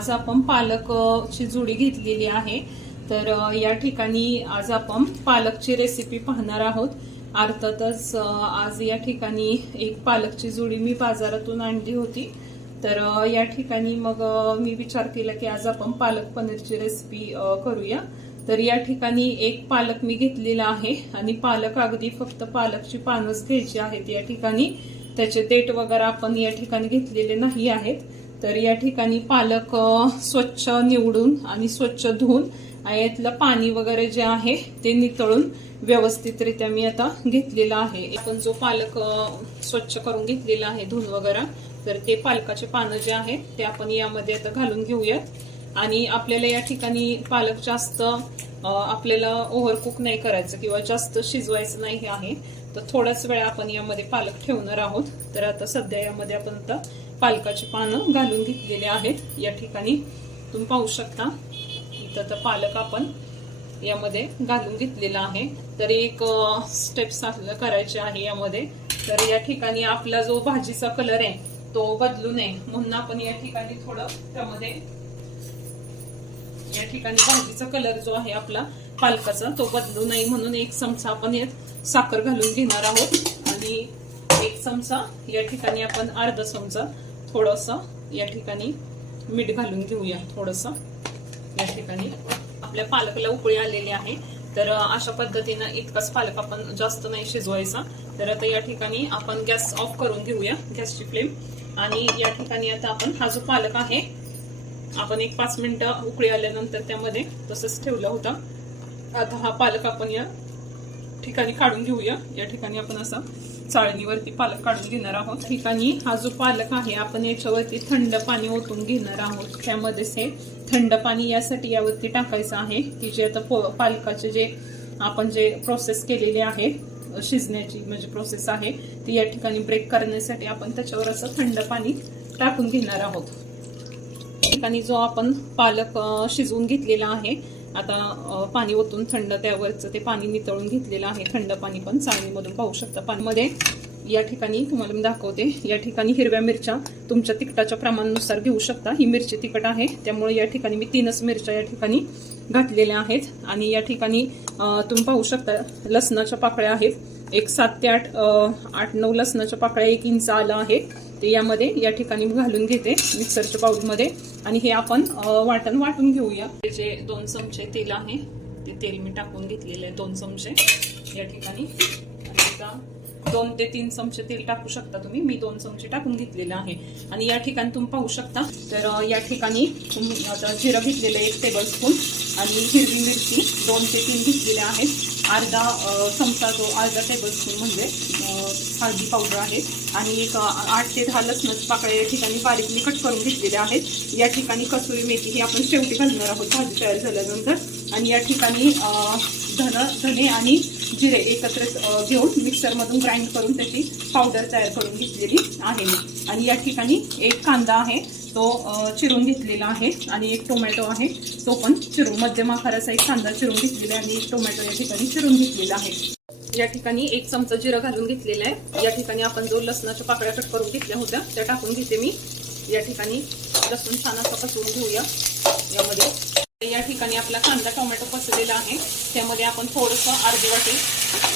आज आपण पालकची जुडी घेतलेली आहे। तर या ठिकाणी आज आपण पालकची रेसिपी पाहणार आहोत। अर्थातच आज या ठिकाणी एक पालकची जुडी मी बाजारातून आणली होती। तर या ठिकाणी मग मी विचार केला की आज आपण पालक पनीरची रेसिपी करूया। तर या ठिकाणी एक पालक मी घेतलेला आहे आणि पालक अगदी फक्त पालकची पानच घ्यायची आहेत। या ठिकाणी त्याचे देठ वगैरे आपण या ठिकाणी घेतलेले नाही आहेत। तर या ठिकाणी पालक स्वच्छ निवडून आणि स्वच्छ धुवून यातलं पाणी वगैरे जे आहे ते नितळून व्यवस्थितरित्या मी आता घेतलेला आहे। आपण जो पालक स्वच्छ करून घेतलेला आहे धुवून वगैरे, तर ते पालकाचे पानं जे आहे ते आपण यामध्ये आता घालून घेऊयात। आणि आपल्याला या ठिकाणी पालक जास्त आपल्याला ओव्हरकुक नाही करायचं किंवा जास्त शिजवायचं नाही आहे। तर थोडाच वेळ आपण यामध्ये पालक ठेवणार आहोत। तर आता सध्या यामध्ये आपण आता पालकाची पानं घालून घेतलेले आहेत। या ठिकाणी तुम्ही पाहू शकता इथं तर पालक आपण यामध्ये घालून घेतलेला आहे। तर एक स्टेप्स आपल्याला करायचे आहे यामध्ये। तर या ठिकाणी आपला जो भाजीचा कलर आहे तो बदलू नये म्हणून आपण या ठिकाणी थोडं त्यामध्ये या ठिकाणी भाजीचा कलर जो आहे आपला पालकाचा तो बदलू नये म्हणून एक चमचा आपण यात साखर घालून घेणार आहोत। आणि एक चमचा या ठिकाणी आपण अर्धा चमचा थोडंसं या ठिकाणी मीठ घालून घेऊया। थोडंसं या ठिकाणी आपल्या पालकाला उकळी आलेली आहे। तर अशा पद्धतीने इतकाच पालक आपण जास्त नाही शिजवायचा। तर आता या ठिकाणी आपण गॅस ऑफ करून घेऊया, गॅसची फ्लेम। आणि या ठिकाणी आता आपण हा जो पालक आहे आपण एक 5 मिनिटं उकळी आल्यानंतर त्यामध्ये तसंच ठेवला होता। आता हा पालक आपण या ठिकाणी काढून घेऊया। या ठिकाणी आपण असा चाळणीवरती पालक काढून घेणार आहोत। ठिकाणी हा जो पालक आहे आपण याच्यावरती थंड पाणी ओतून घेणार आहोत। त्यामध्येच हे थंड पाणी यासाठी यावरती टाकायचं आहे की जे आता पालकाचे जे आपण जे प्रोसेस केलेली आहे शिजण्याची म्हणजे प्रोसेस आहे ती या ठिकाणी ब्रेक करण्यासाठी आपण त्याच्यावर असं थंड पाणी टाकून घेणार आहोत। ठिकाणी जो आपण पालक शिजवून घेतलेला आहे आता पाणी ओतून थंड त्यावरचं ते पाणी नितळून घेतलेलं आहे। थंड पाणी पण चाळणीमधून पाहू शकता। पाण्यामध्ये या ठिकाणी तुम्हाला मी दाखवते, या ठिकाणी हिरव्या मिरच्या तुमच्या तिखटाच्या प्रमाणानुसार घेऊ शकता। ही मिरची तिखट आहे त्यामुळे या ठिकाणी मी 3 मिरच्या या ठिकाणी घातलेल्या आहेत। आणि या ठिकाणी तुम्ही पाहू शकता लसणाच्या पाकळ्या आहेत एक 7 ते 8-9 लसणाच्या पाकळ्या, 1 इंच आलं आहे ते यामध्ये या ठिकाणी घालून घेते मिक्सरच्या बाउलमध्ये। आणि हे आपण वाटून घेऊया। जे 2 चमचे तेल आहे ते तेल मी टाकून घेतलेले आहे 2 चमचे या ठिकाणी। 2 ते 3 चमचे तेल टाकू शकता तुम्ही, मी 2 चमचे टाकून घेतलेले आहे। आणि या ठिकाणी तुम्ही पाहू शकता तर या ठिकाणी तुम्ही आता जिरं घेतलेलं 1 टेबलस्पून आणि हिरवी मिरची 2 ते 3 घेतलेल्या आहेत। अर्धा चमचा जो अर्धा टेबलस्पून म्हणजे हळदी पावडर आहे। आणि एक 8 ते 10 लसणाच्या पाकळ्या या ठिकाणी बारीक मी कट करून घेतलेल्या आहेत। या ठिकाणी कसुरी मेथी ही आपण शेवटी घालणार आहोत भाजी तयार झाल्यानंतर। आणि या ठिकाणी धने आणि जिरे एकत्रित घेऊन मिक्सरमधून ग्राइंड करून त्याची पावडर तयार करून घेतलेली आहे मी। आणि या ठिकाणी एक कांदा आहे तो चिरून घेतलेला आहे आणि एक टोमॅटो आहे तो पण चिरून मध्यम आकाराचा एक कांदा चिरून घेतलेला आहे आणि एक टोमॅटो या ठिकाणी चिरून घेतलेला आहे। या ठिकाणी 1 चमचा जिरं घालून घेतलेला आहे। या ठिकाणी आपण जो लसणाच्या पाकळ्या कट करून घेतल्या होत्या त्या टाकून घेते मी। या ठिकाणी लसूण छान असं पसरून घेऊया यामध्ये। या ठिकाणी आपला कांदा टोमॅटो पसरलेला आहे त्यामध्ये आपण थोडंसं अर्धी वाटी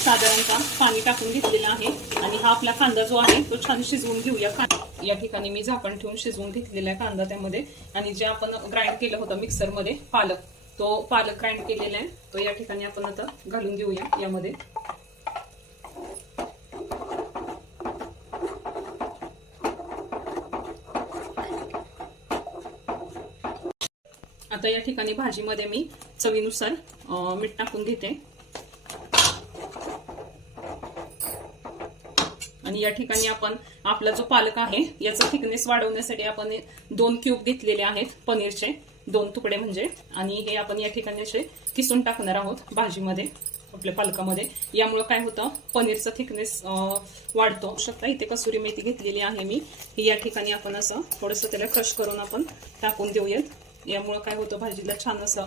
साधारणतः पाणी टाकून घेतलेलं आहे। आणि हा आपला कांदा जो आहे तो छान शिजवून घेऊया। या ठिकाणी मी झाकण ठेवून शिजवून घेतलेला आहे कांदा त्यामध्ये। आणि जे आपण ग्राइंड केलं होतं मिक्सरमध्ये पालक, तो पालक ग्राइंड केलेला आहे तो या ठिकाणी आपण आता घालून घेऊया यामध्ये। आता या ठिकाणी भाजीमध्ये मी चवीनुसार मीठ टाकून घेते। आणि या ठिकाणी आपण आपला जो पालक आहे याचा थिकनेस वाढवण्यासाठी आपण 2 क्यूब घेतलेले आहेत पनीरचे 2 तुकडे म्हणजे। आणि हे आपण या ठिकाणी असे किसून टाकणार आहोत भाजीमध्ये आपल्या पालकामध्ये। यामुळे काय होतं पनीरचा थिकनेस वाढतो। शकता इथे कसुरी मेथी घेतलेली आहे मी, ही या ठिकाणी आपण असं थोडंसं त्याला क्रश करून आपण टाकून देऊयात। यामुळे काय होतं भाजीला छान असं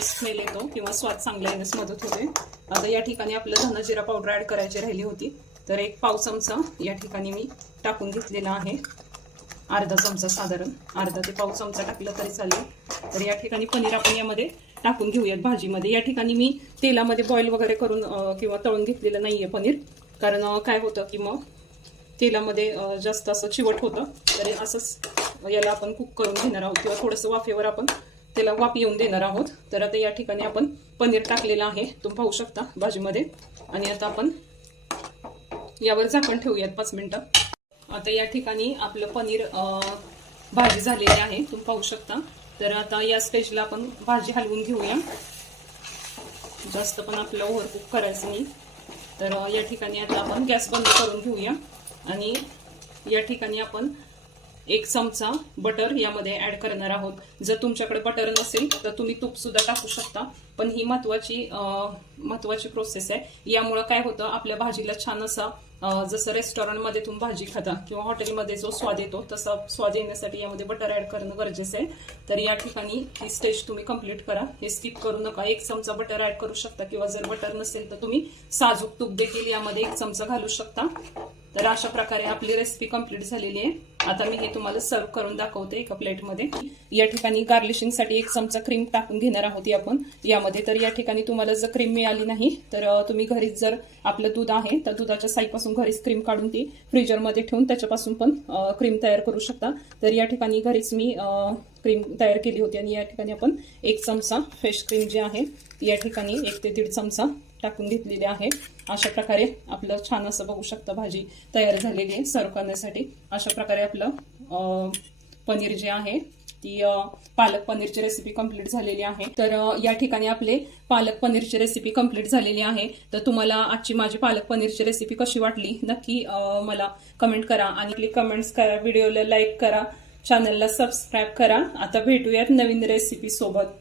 स्मेल येतो किंवा स्वाद चांगला येण्यास मदत होते। आता या ठिकाणी आपल्याला धना जिरा पावडर ऍड करायची राहिली होती तर 1 पाव चमचा या ठिकाणी मी टाकून घेतलेला आहे। अर्धा चमचा, साधारण अर्धा ते पाव चमचा टाकलं तरी चालेल. तर या ठिकाणी पनीर आपण यामध्ये टाकून घेऊयात भाजीमध्ये. या ठिकाणी मी तेलामध्ये बॉईल वगैरे करून किंवा तळून घेतलेलं नाहीये पनीर, कारण काय होतं की मग तेलामध्ये जास्त असं चिवट होतं. तरी असंच याला आपण कुक करून घेणार आहोत किंवा थोडंसं वाफेवर आपण त्याला वाफ येऊन देणार आहोत. तर आता या ठिकाणी आपण पनीर टाकलेलं आहे, तुम्ही पाहू शकता भाजीमध्ये. आणि आता आपण यावर झाकण ठेवूयात 5 मिनिटं. आता या ठिकाणी आपलं पनीर भाजी झालेली आहे, तुम्ही पाहू शकता. तर आता या स्टेजला आपण भाजी हलवून घेऊया. जास्त पण आपलं ओव्हर कुक करायचं नाही. तर या ठिकाणी आता आपण गॅस बंद करून घेऊया. आणि या ठिकाणी आपण 1 चमचा बटर यामध्ये ऍड करणार आहोत. जर तुमच्याकडे बटर नसेल तर तुम्ही तूप सुद्धा टाकू शकता, पण ही महत्वाची प्रोसेस आहे. यामुळे काय होतं, आपल्या भाजीला छान असा जसं रेस्टॉरंटमध्ये तुम्ही भाजी खाता किंवा हॉटेलमध्ये जो स्वाद येतो तसा स्वाद येण्यासाठी यामध्ये बटर ऍड करणं गरजेचं आहे. तर या ठिकाणी ही स्टेज तुम्ही कंप्लीट करा, हे स्किप करू नका. 1 चमचा बटर ऍड करू शकता किंवा जर बटर नसेल तर तुम्ही साजूक तूप देखील यामध्ये 1 चमचा घालू शकता. तर अशा प्रकारे आपली रेसिपी कंप्लीट झालेली आहे. आता मी हे तुम्हाला सर्व करून दाखवते एका प्लेटमध्ये. या ठिकाणी गार्निशिंगसाठी 1 चमचा क्रीम टाकून घेणार आहोत आपण यामध्ये. तर या ठिकाणी तुम्हाला जर क्रीम मिळाली नाही तर तुम्ही घरीच जर आपलं दूध आहे तर दुधाच्या साईपासून घरीच क्रीम काढून ती फ्रीजरमध्ये ठेवून त्याच्यापासून पण क्रीम तयार करू शकता. तर या ठिकाणी घरीच मी क्रीम तयार केली होती. आणि या ठिकाणी आपण 1 चमचा फ्रेश क्रीम जी आहे या ठिकाणी 1 ते 1.5 चमचा टाकून घेतलेले आहे. अशा प्रकारे आपलं छान असं बघू शकता भाजी तयार झालेली आहे सर्व करण्यासाठी. अशा प्रकारे आपलं पनीर जे आहे ती पालक पनीरची रेसिपी कंप्लीट झालेली आहे. तर या ठिकाणी आपले पालक पनीरची रेसिपी कंप्लीट झालेली आहे. तर तुम्हाला आजची माझी पालक पनीरची रेसिपी कशी वाटली नक्की मला कमेंट करा. आणि कमेंट्स करा, व्हिडिओला लाईक करा, चॅनलला सबस्क्राईब करा. आता भेटूयात नवीन रेसिपी सोबत.